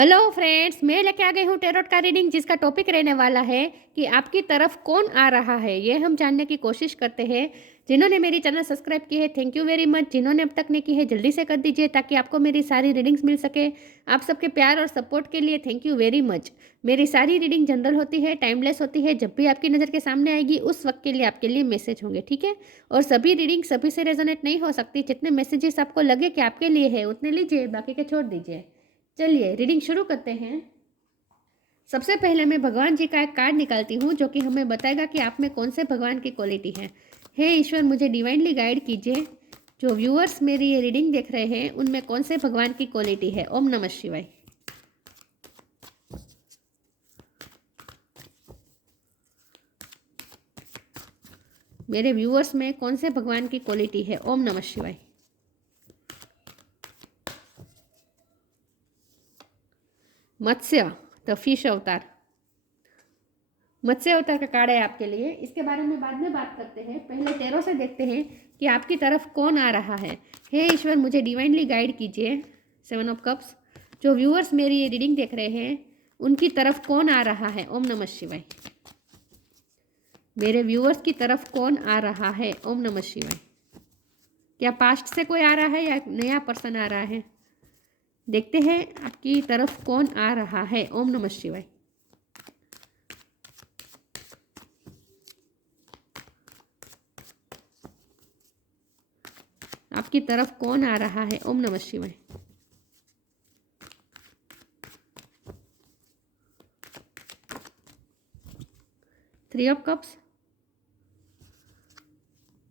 Hello friends, मैं लेके आ गई हूँ टैरोट का रीडिंग जिसका टॉपिक रहने वाला है कि आपकी तरफ कौन आ रहा है। ये हम जानने की कोशिश करते हैं। जिन्होंने मेरी चैनल सब्सक्राइब की है थैंक यू वेरी मच। जिन्होंने अब तक नहीं की है जल्दी से कर दीजिए ताकि आपको मेरी सारी रीडिंग्स मिल सके। आप सबके प्यार और सपोर्ट के लिए थैंक यू वेरी मच। मेरी सारी रीडिंग जनरल होती है, टाइमलेस होती है। जब भी आपकी नज़र के सामने आएगी उस वक्त के लिए आपके लिए मैसेज होंगे, ठीक है। और सभी रीडिंग सभी से रेजोनेट नहीं हो सकती। जितने मैसेजेस आपको लगे कि आपके लिए है उतने लीजिए, बाकी के छोड़ दीजिए। चलिए रीडिंग शुरू करते हैं। सबसे पहले मैं भगवान जी का एक कार्ड निकालती हूँ जो कि हमें बताएगा कि आप में कौन से भगवान की क्वालिटी है। हे ईश्वर, मुझे डिवाइनली गाइड कीजिए। जो व्यूअर्स मेरी ये रीडिंग देख रहे हैं उनमें कौन से भगवान की क्वालिटी है। ओम नमः शिवाय। मेरे व्यूअर्स में कौन से भगवान की क्वालिटी है। ओम नमः शिवाय। मत्स्य, द फिश अवतार। मत्स्य अवतार का कार्ड है आपके लिए। इसके बारे में बाद में बात करते हैं। पहले टैरो से देखते हैं कि आपकी तरफ कौन आ रहा है। हे ईश्वर, मुझे डिवाइनली गाइड कीजिए। 7 ऑफ कप्स। जो व्यूअर्स मेरी ये रीडिंग देख रहे हैं उनकी तरफ कौन आ रहा है। ओम नमः शिवाय। मेरे व्यूअर्स की तरफ कौन आ रहा है। ओम नमः शिवाय। क्या पास्ट से कोई आ रहा है या नया पर्सन आ रहा है। देखते हैं आपकी तरफ कौन आ रहा है। ओम नमः शिवाय। आपकी तरफ कौन आ रहा है। ओम नमः शिवाय। 3 ऑफ कप्स।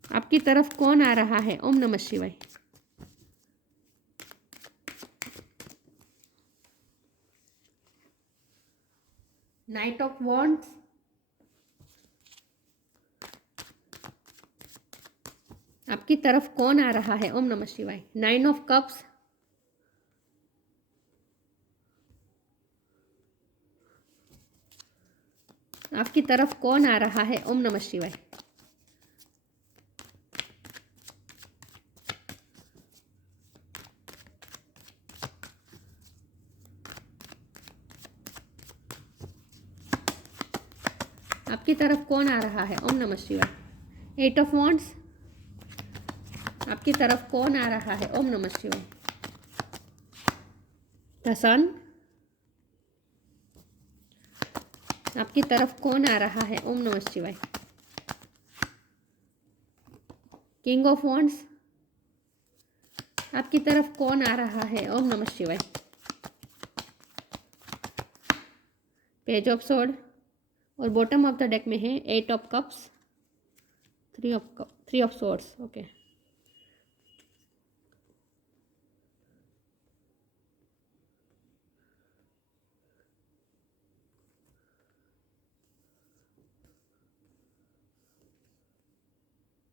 आपकी तरफ कौन आ रहा है। ओम नमः शिवाय। Night of wands. आपकी तरफ कौन आ रहा है। ओम नमः शिवाय। 9 ऑफ कप्स। आपकी तरफ कौन आ रहा है। ओम नमः शिवाय। आपकी तरफ कौन आ रहा है। ओम नमः शिवाय। 8 ऑफ वॉन्ड्स। आपकी तरफ कौन आ रहा है। ओम नमः शिवाय। द सन। आपकी तरफ कौन आ रहा है। ओम नमः शिवाय। King of wands. आपकी तरफ कौन आ रहा है। ओम नमः शिवाय। Page of sword. और बॉटम ऑफ द डेक में है 8 of cups, 3 of swords. Okay,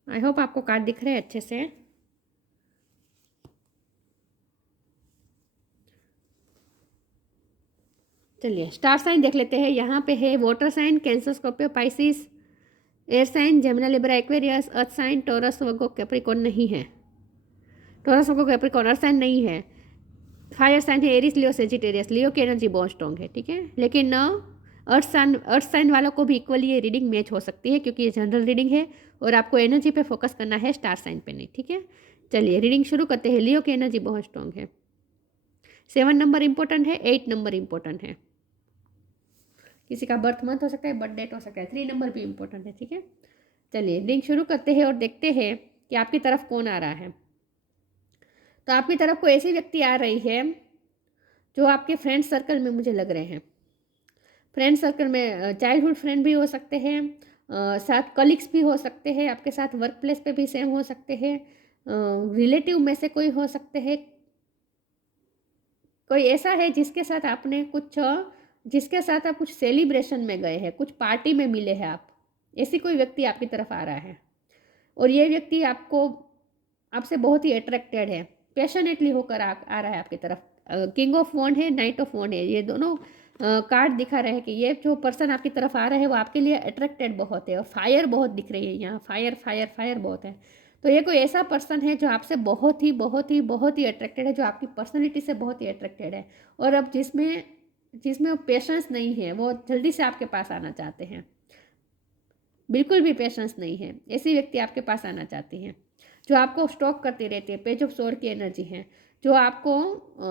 I hope आपको कार्ड दिख रहे हैं अच्छे से। चलिए स्टार साइन देख लेते हैं। यहाँ पे है water sign, Cancer, Scorpio, Pisces, air sign, Gemini, Libra, Aquarius, earth sign, Taurus, Virgo, Capricorn नहीं है। Taurus, Virgo, Capricorn earth sign नहीं है। फायर साइन है एरिस, लियो, सेजिटेरियस। लियो की एनर्जी बहुत स्ट्रॉन्ग है, ठीक है। लेकिन अर्थ साइन वालों को भी इक्वली ये रीडिंग मैच हो सकती है क्योंकि ये जनरल रीडिंग है और आपको एनर्जी पे फोकस करना है, स्टार साइन पे नहीं, ठीक है। चलिए रीडिंग शुरू करते हैं। लियो की एनर्जी बहुत स्ट्रॉन्ग है। 7 नंबर इंपॉर्टेंट है, 8 नंबर इंपॉर्टेंट है। किसी का बर्थ मंथ हो सकता है, बर्थ डेट हो सकता है। 3 नंबर भी इंपॉर्टेंट है, ठीक है। चलिए रीडिंग शुरू करते हैं और देखते हैं कि आपकी तरफ कौन आ रहा है। तो आपकी तरफ कोई ऐसी व्यक्ति आ रही है जो आपके फ्रेंड सर्कल में मुझे लग रहे हैं। फ्रेंड सर्कल में चाइल्डहुड फ्रेंड भी हो सकते हैं, साथ कलीग्स भी हो सकते हैं, आपके साथ वर्क प्लेस पे भी सेम हो सकते हैं, रिलेटिव में से कोई हो सकते हैं। कोई ऐसा है जिसके साथ आप कुछ सेलिब्रेशन में गए हैं, कुछ पार्टी में मिले हैं आप। ऐसी कोई व्यक्ति आपकी तरफ आ रहा है और ये व्यक्ति आपसे बहुत ही अट्रैक्टेड है, पैशनेटली होकर आ रहा है आपकी तरफ। किंग ऑफ वॉन्ड है, नाइट ऑफ वॉन्ड है। ये दोनों कार्ड दिखा रहे हैं कि ये जो पर्सन आपकी तरफ आ रहा है वो आपके लिए अट्रैक्टेड बहुत है और फायर बहुत दिख रही है। यहाँ फायर फायर फायर बहुत है। तो ये कोई ऐसा पर्सन है जो आपसे बहुत ही बहुत ही बहुत ही अट्रैक्टेड है, जो आपकी पर्सनैलिटी से बहुत ही अट्रैक्टेड है, और अब जिसमें जिसमें पेशेंस नहीं है, वो जल्दी से आपके पास आना चाहते हैं। बिल्कुल भी पेशेंस नहीं है, ऐसी व्यक्ति आपके पास आना चाहती हैं, जो आपको स्टॉक करती रहती है, पेज ऑफ स्वॉर्ड की एनर्जी है, जो आपको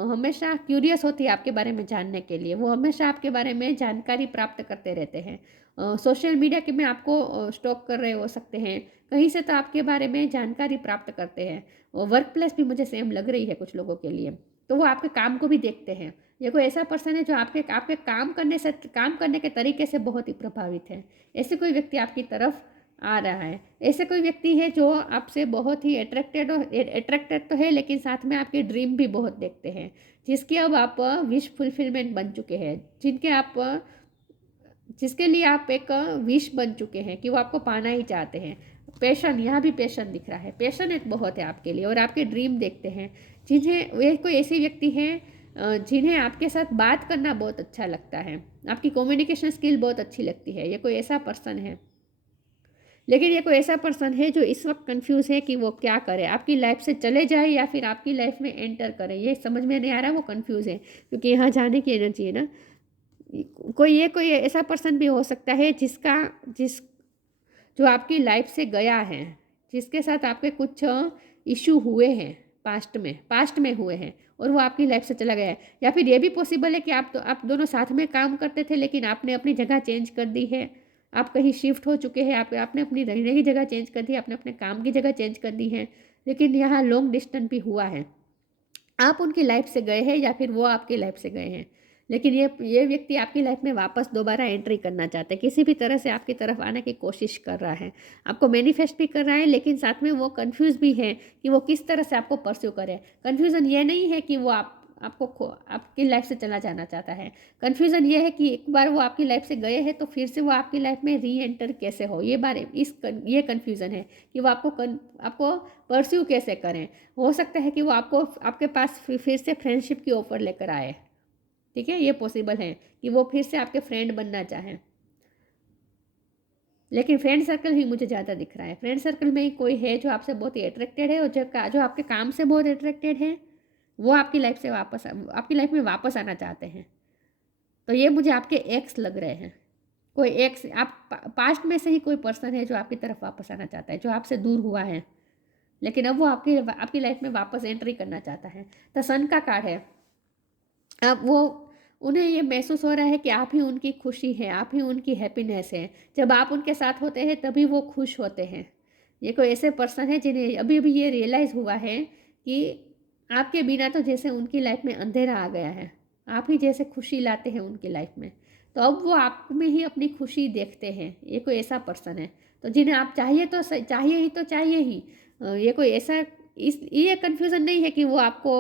हमेशा क्यूरियस होती है आपके बारे में जानने के लिए। वो हमेशा आपके बारे में जानकारी प्राप्त करते रहते हैं। सोशल मीडिया के में आपको स्टॉक कर रहे हो सकते हैं, कहीं से तो आपके बारे में जानकारी प्राप्त करते हैं। वर्क प्लेस भी मुझे सेम लग रही है कुछ लोगों के लिए, तो वो आपके काम को भी देखते हैं। ये कोई ऐसा पर्सन है जो आपके आपके काम करने के तरीके से बहुत ही प्रभावित है। ऐसे कोई व्यक्ति आपकी तरफ आ रहा है। ऐसे कोई व्यक्ति है जो आपसे बहुत ही अट्रैक्टेड तो है, लेकिन साथ में आपके ड्रीम भी बहुत देखते हैं, जिसकी अब आप विश फुलफिलमेंट बन चुके हैं, जिसके लिए आप एक विश बन चुके हैं कि वो आपको पाना ही चाहते हैं। पैशन, यहाँ भी पैशन दिख रहा है, पैशन एक बहुत है आपके लिए, और आपके ड्रीम देखते हैं। जिन्हें वे कोई ऐसी व्यक्ति हैं जिन्हें आपके साथ बात करना बहुत अच्छा लगता है, आपकी कम्युनिकेशन स्किल बहुत अच्छी लगती है। ये कोई ऐसा पर्सन है, लेकिन ये कोई ऐसा पर्सन है जो इस वक्त कंफ्यूज है कि वो क्या करे, आपकी लाइफ से चले जाए या फिर आपकी लाइफ में एंटर करे। ये समझ में नहीं आ रहा, वो कंफ्यूज है, क्योंकि यहाँ जाने की एनर्जी है ना। कोई ऐसा पर्सन भी हो सकता है जिस जो आपकी लाइफ से गया है, जिसके साथ आपके कुछ इशू हुए हैं पास्ट में हुए हैं, और वो आपकी लाइफ से चला गया है। या फिर ये भी पॉसिबल है कि आप दोनों साथ में काम करते थे, लेकिन आपने अपनी जगह चेंज कर दी है, आप कहीं शिफ्ट हो चुके हैं, आपने अपनी रहने की जगह चेंज कर दी, आपने अपने काम की जगह चेंज कर दी है, लेकिन यहाँ लॉन्ग डिस्टेंस भी हुआ है। आप उनकी लाइफ से गए हैं या फिर वो आपकी लाइफ से गए हैं, लेकिन ये व्यक्ति आपकी लाइफ में वापस दोबारा एंट्री करना चाहता है, किसी भी तरह से आपकी तरफ आने की कोशिश कर रहा है, आपको मैनिफेस्ट भी कर रहा है, लेकिन साथ में वो कंफ्यूज भी है कि वो किस तरह से आपको परस्यू करे। कन्फ्यूज़न ये नहीं है कि वो आपकी लाइफ से चला जाना चाहता है। कन्फ्यूज़न ये है कि एक बार वो आपकी लाइफ से गए हैं तो फिर से वो आपकी लाइफ में री एंटर कैसे हो, ये कन्फ्यूज़न है कि वो आपको परस्यू कैसे करें। हो सकता है कि वो आपके पास फिर से फ्रेंडशिप की ऑफ़र लेकर आए, ठीक है, ये पॉसिबल है कि वो फिर से आपके फ्रेंड बनना चाहें, लेकिन फ्रेंड सर्कल ही मुझे ज़्यादा दिख रहा है। फ्रेंड सर्कल में ही कोई है जो आपसे बहुत ही अट्रैक्टेड है, और जो आपके काम से बहुत अट्रैक्टेड है, वो आपकी लाइफ में वापस आना चाहते हैं। तो ये मुझे आपके एक्स लग रहे हैं। कोई एक्स, आप पास्ट में से ही कोई पर्सन है जो आपकी तरफ वापस आना चाहता है, जो आपसे दूर हुआ है, लेकिन अब वो आपकी लाइफ में वापस एंट्री करना चाहता है। तो सन का कार्ड है। अब उन्हें ये महसूस हो रहा है कि आप ही उनकी खुशी है, आप ही उनकी हैप्पीनेस है। जब आप उनके साथ होते हैं तभी वो खुश होते हैं। ये कोई ऐसे पर्सन है जिन्हें अभी अभी ये रियलाइज़ हुआ है कि आपके बिना तो जैसे उनकी लाइफ में अंधेरा आ गया है, आप ही जैसे खुशी लाते हैं उनकी लाइफ में, तो अब वो आप में ही अपनी खुशी देखते हैं। ये कोई ऐसा पर्सन है तो जिन्हें आप चाहिए ही। ये कोई ऐसा ये कन्फ्यूज़न नहीं है कि वो आपको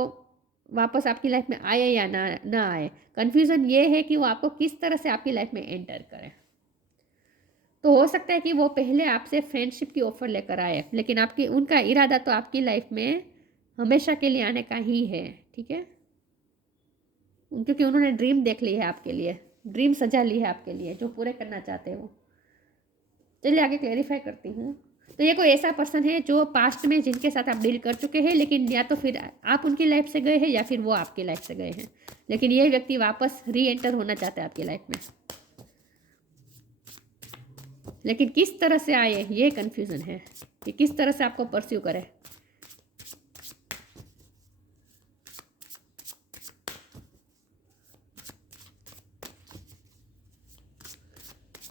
वापस आपकी लाइफ में आए या ना आए। कन्फ्यूज़न ये है कि वो आपको किस तरह से आपकी लाइफ में एंटर करें। तो हो सकता है कि वो पहले आपसे फ्रेंडशिप की ऑफ़र लेकर आए, लेकिन उनका इरादा तो आपकी लाइफ में हमेशा के लिए आने का ही है, ठीक है, क्योंकि उन्होंने ड्रीम देख ली है आपके लिए, ड्रीम सजा ली है आपके लिए, जो पूरे करना चाहते हैं वो। चलिए आगे क्लेरिफाई करती हूँ। तो ये कोई ऐसा पर्सन है जो पास्ट में जिनके साथ आप डील कर चुके हैं, लेकिन या तो फिर आप उनकी लाइफ से गए हैं या फिर वो आपकी लाइफ से गए हैं, लेकिन ये व्यक्ति वापस री एंटर होना चाहता है आपकी लाइफ में, लेकिन किस तरह से आए ये कन्फ्यूज़न है कि किस तरह से आपको परस्यू करे।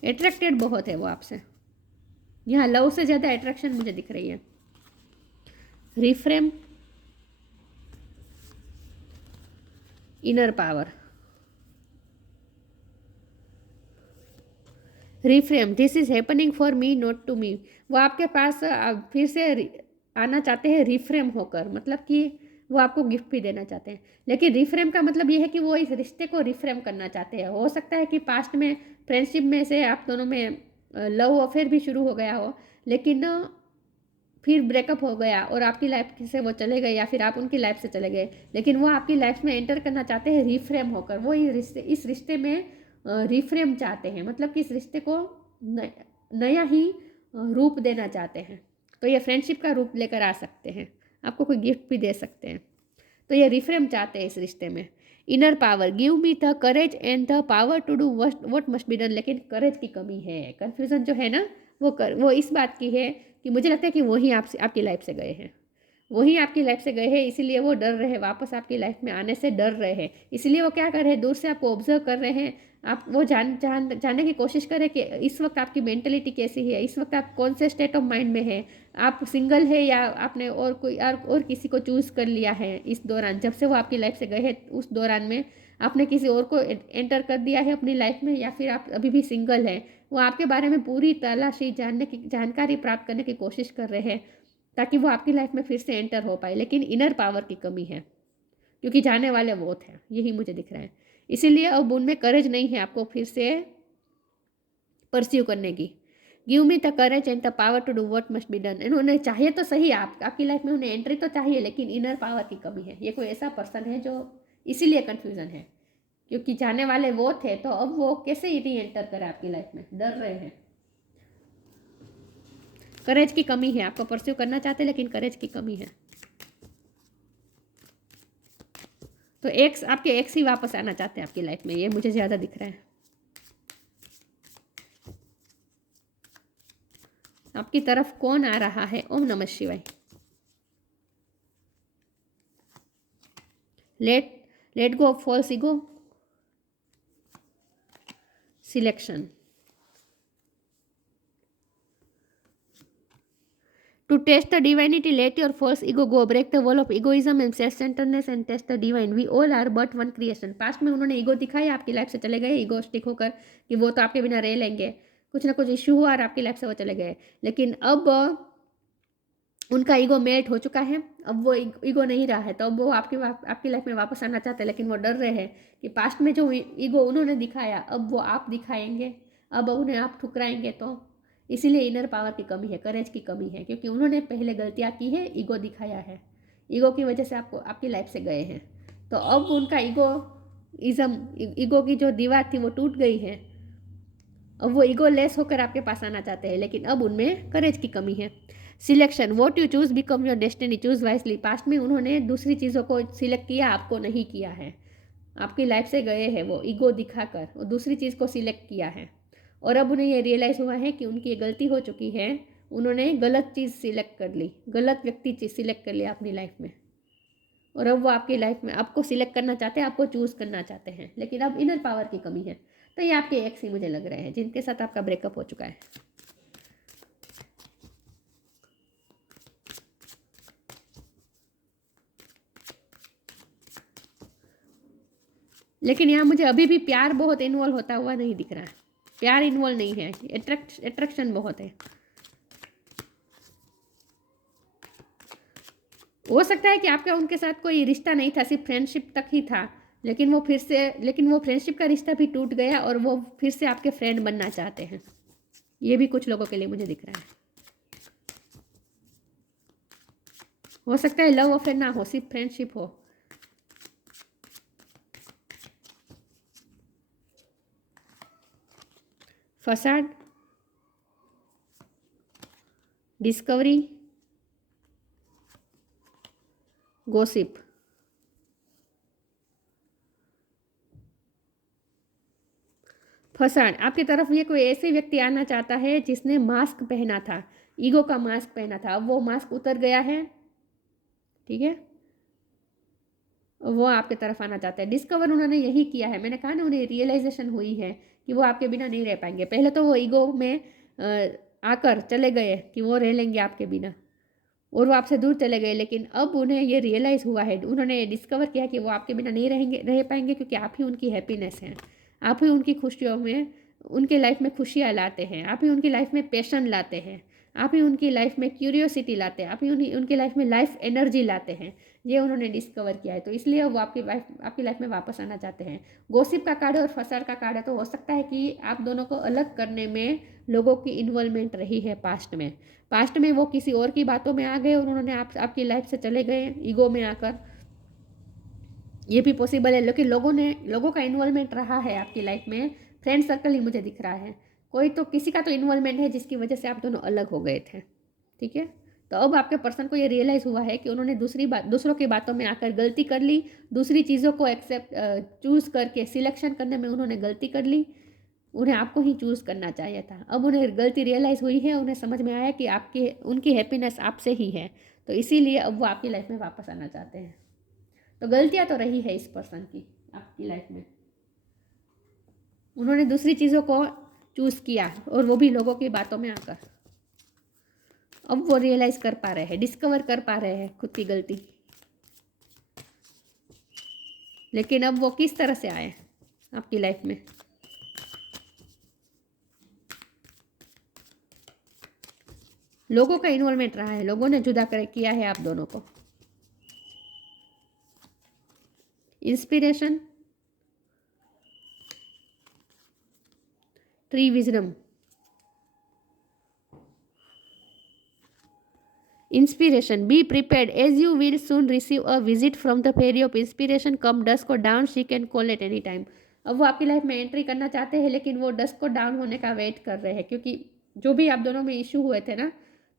अट्रैक्टेड बहुत है वो आपसे, यहाँ लव से ज़्यादा अट्रैक्शन मुझे दिख रही है। Reframe, inner power, reframe, this is happening for me not to me. वो आपके पास फिर से आना चाहते हैं रिफ्रेम होकर, मतलब कि वो आपको गिफ्ट भी देना चाहते हैं, लेकिन रिफ्रेम का मतलब ये है कि वो इस रिश्ते को रिफ्रेम करना चाहते हैं। हो सकता है कि पास्ट में फ्रेंडशिप में से आप दोनों में लव अफेयर भी शुरू हो गया हो, लेकिन फिर ब्रेकअप हो गया और आपकी लाइफ से वो चले गए या फिर आप उनकी लाइफ से चले गए, लेकिन वो आपकी लाइफ में एंटर करना चाहते हैं रिफ्रेम होकर। वो इस रिश्ते में रिफ्रेम चाहते हैं, मतलब कि इस रिश्ते को नया ही रूप देना चाहते हैं। तो ये फ्रेंडशिप का रूप लेकर आ सकते हैं, आपको कोई गिफ्ट भी दे सकते हैं। तो ये रिफ्रेम चाहते हैं इस रिश्ते में। Inner power, give me the courage and the power to do what must be done, लेकिन करेज की कमी है। कन्फ्यूज़न जो है ना वो इस बात की है कि मुझे लगता है कि वही आपकी लाइफ से गए हैं, वही आपकी लाइफ से गए हैं, इसीलिए वो डर रहे हैं, वापस आपकी लाइफ में आने से डर रहे हैं। इसलिए वो क्या कर रहे हैं, दूर से आपको ऑब्जर्व कर रहे हैं। आप वो जानने की कोशिश करें कि इस वक्त आपकी मेंटलिटी कैसी है, इस वक्त आप कौन से स्टेट ऑफ माइंड में है, आप सिंगल है या आपने और कोई और किसी को चूज़ कर लिया है। इस दौरान जब से वो आपकी लाइफ से गए हैं उस दौरान में आपने किसी और को एंटर कर दिया है अपनी लाइफ में, या फिर आप अभी भी सिंगल हैं। वो आपके बारे में पूरी तलाशी जानकारी प्राप्त करने की कोशिश कर रहे हैं ताकि वो आपकी लाइफ में फिर से एंटर हो पाए, लेकिन इनर पावर की कमी है क्योंकि जाने वाले वो थे, यही मुझे दिख रहा है। इसीलिए अब उनमें करेज नहीं है आपको फिर से परस्यू करने की। Give me the courage and the power to do what must be done. इन्होंने चाहिए तो सही, आपकी लाइफ में उन्हें एंट्री तो चाहिए, लेकिन इनर पावर की कमी है। ये कोई ऐसा पर्सन है जो इसीलिए कन्फ्यूजन है क्योंकि जाने वाले वो थे, तो अब वो कैसे री एंटर करे आपकी लाइफ में, डर रहे हैं। करेज की कमी है, आपको परस्यू करना चाहते हैं लेकिन करेज की कमी है। तो आपके एक्स ही वापस आना चाहते हैं आपकी लाइफ में, ये मुझे ज़्यादा दिख रहा है। आपकी तरफ कौन आ रहा है? ओम नमः शिवाय। Let go of false ego, selection. To test the divinity, let your false ego go. Break the wall of egoism and self-centeredness and test the divine. We all are but one creation. Past में उन्होंने ego दिखाया, आपकी life से चले गए egoistic होकर कि वो तो आपके बिना रह लेंगे, कुछ ना कुछ इश्यू हुआ और आपकी लाइफ से वो चले गए। लेकिन अब उनका ईगो मेल्ट हो चुका है, अब वो ईगो नहीं रहा है, तो अब वो आपकी लाइफ में वापस आना चाहते हैं, लेकिन वो डर रहे हैं कि पास्ट में जो ईगो उन्होंने दिखाया अब वो आप दिखाएंगे, अब उन्हें आप ठुकराएंगे। तो इसीलिए इनर पावर की कमी है, करेज की कमी है, क्योंकि उन्होंने पहले गलतियाँ की है, ईगो दिखाया है, ईगो की वजह से आपकी लाइफ से गए हैं। तो अब उनका ईगो की जो दीवार थी वो टूट गई है, अब वो ईगो लेस होकर आपके पास आना चाहते हैं, लेकिन अब उनमें करेज की कमी है। Selection, what you choose become your destiny, choose wisely. Past में उन्होंने दूसरी चीज़ों को सिलेक्ट किया, आपको नहीं किया है, आपकी लाइफ से गए हैं वो ईगो दिखाकर, वो दूसरी चीज़ को सिलेक्ट किया है और अब उन्हें ये रियलाइज़ हुआ है कि उनकी ये गलती हो चुकी है, उन्होंने गलत चीज़ सिलेक्ट कर ली, गलत व्यक्ति चीज़ सिलेक्ट कर लिया अपनी लाइफ में, और अब वो आपकी लाइफ में आपको सिलेक्ट करना चाहते हैं, आपको चूज़ करना चाहते हैं, लेकिन अब इनर पावर की कमी है। तो ये आपके एक्स ही मुझे लग रहे हैं जिनके साथ आपका ब्रेकअप हो चुका है। लेकिन यहाँ मुझे अभी भी प्यार बहुत इन्वॉल्व होता हुआ नहीं दिख रहा है, प्यार इन्वॉल्व नहीं है, अट्रैक्शन बहुत है। हो सकता है कि आपका उनके साथ कोई रिश्ता नहीं था, सिर्फ फ्रेंडशिप तक ही था, लेकिन वो फ्रेंडशिप का रिश्ता भी टूट गया और वो फिर से आपके फ्रेंड बनना चाहते हैं। ये भी कुछ लोगों के लिए मुझे दिख रहा है। हो सकता है लव अफेयर ना हो, सिर्फ फ्रेंडशिप हो। Facade, discovery, gossip. फसाड, आपकी तरफ ये कोई ऐसे व्यक्ति आना चाहता है जिसने मास्क पहना था, ईगो का मास्क पहना था, अब वो मास्क उतर गया है, ठीक है, वो आपके तरफ आना चाहते हैं। डिस्कवर उन्होंने यही किया है, मैंने कहा ना उन्हें रियलाइजेशन हुई है कि वो आपके बिना नहीं रह पाएंगे। पहले तो वो ईगो में आकर चले गए कि वो रह लेंगे आपके बिना और वो आपसे दूर चले गए, लेकिन अब उन्हें ये रियलाइज़ हुआ है, उन्होंने डिस्कवर किया कि वो आपके बिना नहीं रह पाएंगे, क्योंकि आप ही उनकी हैप्पीनेस हैं, आप ही उनकी खुशियों में, उनके लाइफ में खुशियाँ लाते हैं, आप ही उनकी लाइफ में पैशन लाते हैं, आप ही उनकी लाइफ में क्यूरियोसिटी लाते हैं, आप ही उनकी लाइफ में लाइफ एनर्जी लाते हैं। ये उन्होंने डिस्कवर किया है, तो इसलिए वो आपकी लाइफ में वापस आना चाहते हैं। गॉसिप का कार्ड है और फसाड का कार्ड है, तो हो सकता है कि आप दोनों को अलग करने में लोगों की इन्वॉल्वमेंट रही है पास्ट में वो किसी और की बातों में आ गए और उन्होंने आपकी लाइफ से चले गए ईगो में आकर, ये भी पॉसिबल है। लेकिन लोगों का इन्वॉल्वमेंट रहा है आपकी लाइफ में, फ्रेंड सर्कल ही मुझे दिख रहा है, कोई तो किसी का तो इन्वॉल्वमेंट है जिसकी वजह से आप दोनों अलग हो गए थे, ठीक है। तो अब आपके पर्सन को ये रियलाइज़ हुआ है कि उन्होंने दूसरों की बातों में आकर गलती कर ली, दूसरी चीज़ों को चूज़ करके सिलेक्शन करने में उन्होंने गलती कर ली। उन्हें आपको ही चूज़ करना चाहिए था। अब उन्हें गलती रियलाइज़ हुई है, उन्हें समझ में आया कि उनकी हैप्पीनेस आपसे ही है, तो इसीलिए अब वो आपकी लाइफ में वापस आना चाहते हैं। तो गलतियाँ तो रही है इस पर्सन की आपकी लाइफ में। उन्होंने दूसरी चीज़ों को चूज़ किया और वो भी लोगों की बातों में आकर। अब वो रियलाइज़ कर पा रहे हैं, डिस्कवर कर पा रहे हैं खुद की गलती। लेकिन अब वो किस तरह से आए आपकी लाइफ में? लोगों का इन्वॉल्वमेंट रहा है, लोगों ने जुदा किया है आप दोनों को। Inspiration, tree wisdom, inspiration, be prepared as you will soon receive a visit from the fairy of inspiration, come dusk और dawn, she can call at any time. अब वो आपकी लाइफ में एंट्री करना चाहते हैं, लेकिन वो डस्क को डाउन होने का वेट कर रहे हैं, क्योंकि जो भी आप दोनों में इशू हुए थे ना,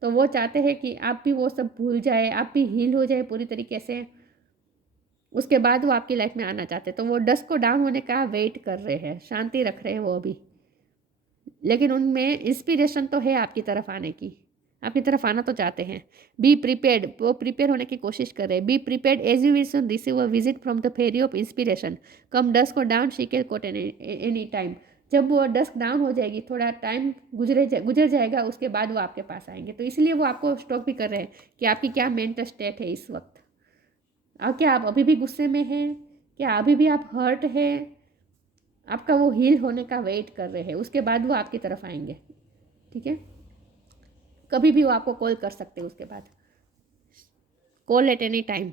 तो वो चाहते हैं कि आप भी वो सब भूल जाए, आप भी हील हो जाए पूरी तरीके से, उसके बाद वो आपकी लाइफ में आना चाहते हैं। तो वो डस्ट को डाउन होने का वेट कर रहे हैं, शांति रख रहे हैं वो अभी, लेकिन उनमें इंस्पिरेशन तो है आपकी तरफ आने की, आपकी तरफ आना तो चाहते हैं। बी प्रिपेयर्ड, वो प्रिपेयर होने की कोशिश कर रहे हैं। Be prepared as you will soon receive a visit from the fairy of inspiration, come dust को dawn, she can call at any time. जब वो डस्ट डाउन हो जाएगी, थोड़ा टाइम गुजर जाएगा, उसके बाद वो आपके पास आएंगे। तो इसलिए वो आपको स्टॉक भी कर रहे हैं कि आपकी क्या मेंटल स्टेट है इस वक्त। अब क्या आप अभी भी गुस्से में हैं? क्या अभी भी आप हर्ट हैं? आपका वो हील होने का वेट कर रहे हैं, उसके बाद वो आपकी तरफ आएंगे। ठीक है, कभी भी वो आपको कॉल कर सकते हैं उसके बाद। Call at any time.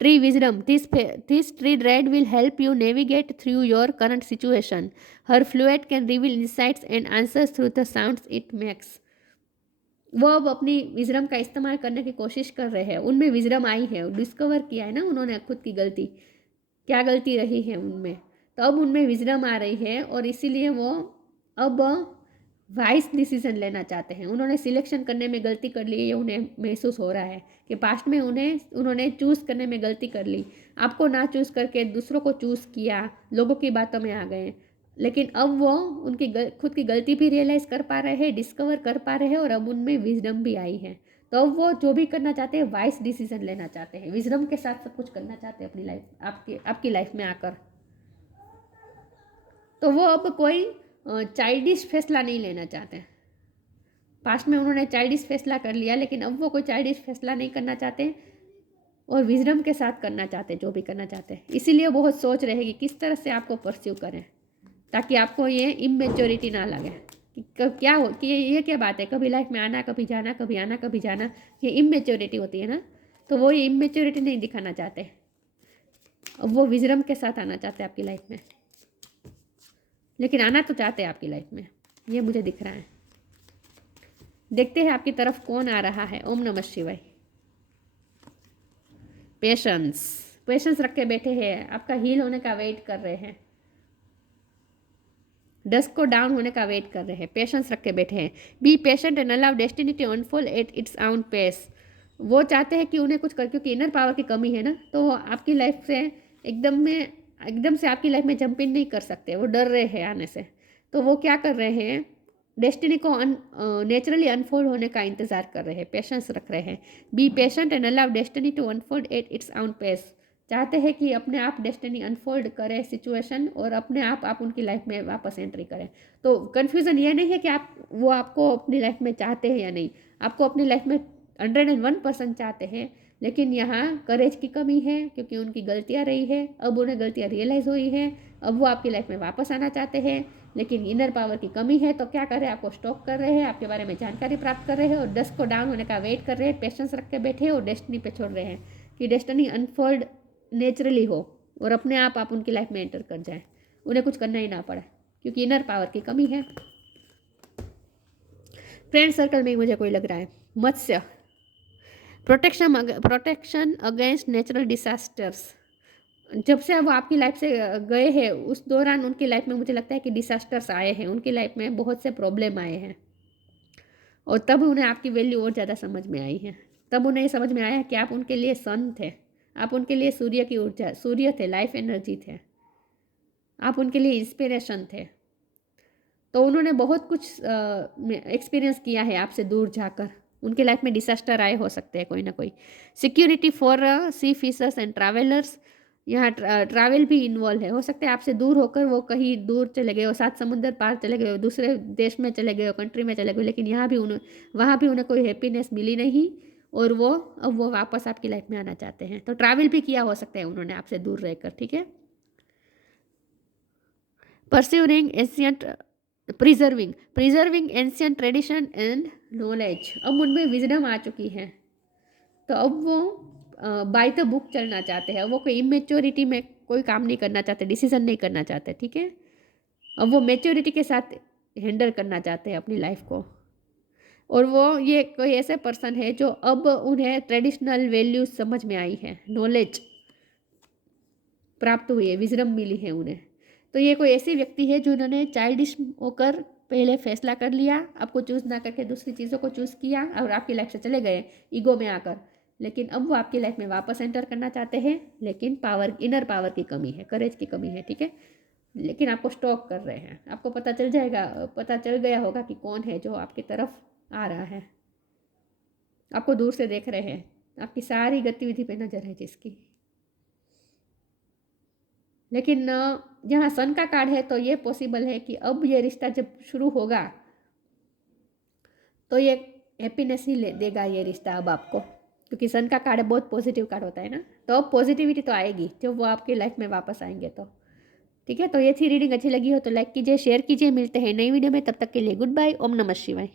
Tree wisdom, this tree red will help you navigate through your current situation. Her fluid can reveal insights and answers through the sounds it makes. वो अब अपनी विजडम का इस्तेमाल करने की कोशिश कर रहे हैं। उनमें विजडम आई है, डिस्कवर किया है ना उन्होंने खुद की गलती, क्या गलती रही है उनमें, तो अब उनमें विजडम आ रही है और इसीलिए वो अब वाइस डिसीजन लेना चाहते हैं। उन्होंने सिलेक्शन करने में गलती कर ली, ये उन्हें महसूस हो रहा है कि पास्ट में उन्होंने चूज़ करने में गलती कर ली, आपको ना चूज़ करके दूसरों को चूज़ किया, लोगों की बातों में आ गए। लेकिन अब वो उनकी खुद की गलती भी रियलाइज़ कर पा रहे हैं, डिस्कवर कर पा रहे हैं, और अब उनमें विजडम भी आई है। तो अब वो जो भी करना चाहते हैं, वाइस डिसीजन लेना चाहते हैं, विजडम के साथ सब कुछ करना चाहते हैं अपनी लाइफ, आपकी लाइफ में आकर। तो वो अब कोई चाइल्डिश फैसला नहीं लेना चाहते। पास्ट में उन्होंने चाइल्डिश फैसला कर लिया, लेकिन अब वो कोई चाइल्डिश फैसला नहीं करना चाहते और विजडम के साथ करना चाहते जो भी करना चाहते हैं। इसीलिए बहुत सोच रहे हैं कि किस तरह से आपको परस्यू करें, ताकि आपको ये इमेच्योरिटी ना लगे कि क्या हो कि ये क्या बात है, कभी लाइफ में आना कभी जाना, कभी आना कभी जाना, ये इमेच्योरिटी होती है ना। तो वो ये इमेच्योरिटी नहीं दिखाना चाहते, अब वो विजडम के साथ आना चाहते हैं आपकी लाइफ में। लेकिन आना तो चाहते हैं आपकी लाइफ में, ये मुझे दिख रहा है। देखते हैं आपकी तरफ कौन आ रहा है। ओम नमः शिवाय। पेशेंस रख के बैठे हैं, आपका हील होने का वेट कर रहे हैं, डस्ट को डाउन होने का वेट कर रहे हैं, पेशेंस रख के बैठे हैं। Be patient and allow destiny to unfold at its own pace. वो चाहते हैं कि उन्हें कुछ कर, क्योंकि इनर पावर की कमी है ना, तो वो आपकी लाइफ से एकदम से आपकी लाइफ में जंप इन नहीं कर सकते, वो डर रहे हैं आने से। तो वो क्या कर रहे हैं, डेस्टिनी को नेचुरली अनफोल्ड होने का इंतज़ार कर रहे हैं, पेशेंस रख रहे हैं। Be patient and allow destiny to unfold at its own pace. चाहते हैं कि अपने आप डेस्टिनी अनफोल्ड करे सिचुएशन, और अपने आप उनकी लाइफ में वापस एंट्री करें। तो कन्फ्यूज़न ये नहीं है कि वो आपको अपनी लाइफ में चाहते हैं या नहीं, आपको अपनी लाइफ में 101% चाहते हैं, लेकिन यहाँ करेज की कमी है, क्योंकि उनकी गलतियाँ रही है, अब उन्हें गलतियाँ रियलाइज़ हुई हैं, अब वो आपकी लाइफ में वापस आना चाहते हैं, लेकिन इनर पावर की कमी है। तो क्या कर रहे हैं, आपको स्टॉक कर रहे हैं, आपके बारे में जानकारी प्राप्त कर रहे हैं, और डस्ट को डाउन होने का वेट कर रहे हैं, पेशेंस रख के बैठे और डेस्टिनी पे छोड़ रहे हैं कि डेस्टिनी अनफोल्ड नेचुरली हो और अपने आप उनकी लाइफ में एंटर कर जाए, उन्हें कुछ करना ही ना पड़े, क्योंकि इनर पावर की कमी है। फ्रेंड सर्कल में मुझे कोई लग रहा है मत्स्य, प्रोटेक्शन अगेंस्ट नेचुरल डिसास्टर्स। जब से वो आपकी लाइफ से गए हैं, उस दौरान उनकी लाइफ में मुझे लगता है कि डिसास्टर्स आए हैं, उनकी लाइफ में बहुत से प्रॉब्लम आए हैं, और तब उन्हें आपकी वैल्यू और ज़्यादा समझ में आई है। तब उन्हें समझ में आया कि आप उनके लिए सन थे, आप उनके लिए सूर्य की ऊर्जा, सूर्य थे, लाइफ एनर्जी थे, आप उनके लिए इंस्पिरेशन थे। तो उन्होंने बहुत कुछ एक्सपीरियंस किया है आपसे दूर जाकर। उनके लाइफ में डिसास्टर आए हो सकते हैं कोई ना कोई। Security for sea fishers and travellers, यहाँ ट्रैवल भी इन्वॉल्व है। हो सकता है आपसे दूर होकर वो कहीं दूर चले गए हो, 7 समुंदर पार चले गए हो, दूसरे देश में चले गए हो, कंट्री में चले गए हो, लेकिन यहाँ भी वहाँ भी उन्हें कोई हैप्पीनेस मिली नहीं और अब वो वापस आपकी लाइफ में आना चाहते हैं। तो ट्रैवल भी किया हो सकता है उन्होंने आपसे दूर रहकर, ठीक है। Pursuing ancient preserving ancient tradition and knowledge, अब उनमें विजडम आ चुकी है। तो अब वो बाय द बुक चलना चाहते हैं। वो कोई इमेच्योरिटी में कोई काम नहीं करना चाहते, डिसीजन नहीं करना चाहते, ठीक है। अब वो मेच्योरिटी के साथ हैंडल करना चाहते हैं अपनी लाइफ को। और वो ये कोई ऐसे पर्सन है जो अब उन्हें ट्रेडिशनल वैल्यूज समझ में आई है, नॉलेज प्राप्त हुई है, विजडम मिली है उन्हें। तो ये कोई ऐसी व्यक्ति है जिन्होंने चाइल्डिश होकर पहले फैसला कर लिया, आपको चूज़ ना करके दूसरी चीज़ों को चूज़ किया और आपकी लाइफ से चले गए ईगो में आकर। लेकिन अब वो आपकी लाइफ में वापस एंटर करना चाहते हैं, लेकिन इनर पावर की कमी है, करेज की कमी है, ठीक है। लेकिन आपको स्टॉक कर रहे हैं। आपको पता चल गया होगा कि कौन है जो आपकी तरफ आ रहा है। आपको दूर से देख रहे हैं, आपकी सारी गतिविधि पे नज़र है जिसकी। लेकिन जहाँ सन का कार्ड है तो ये पॉसिबल है कि अब ये रिश्ता जब शुरू होगा तो ये हैप्पीनेस ही देगा ये रिश्ता अब आपको, क्योंकि सन का कार्ड बहुत पॉजिटिव कार्ड होता है ना। तो अब पॉजिटिविटी तो आएगी जब वो आपकी लाइफ में वापस आएंगे तो, ठीक है। तो ये थी रीडिंग, अच्छी लगी हो तो लाइक कीजिए, शेयर कीजिए। मिलते हैं नई वीडियो में, तब तक के लिए गुड बाय। ओम नमः शिवाय।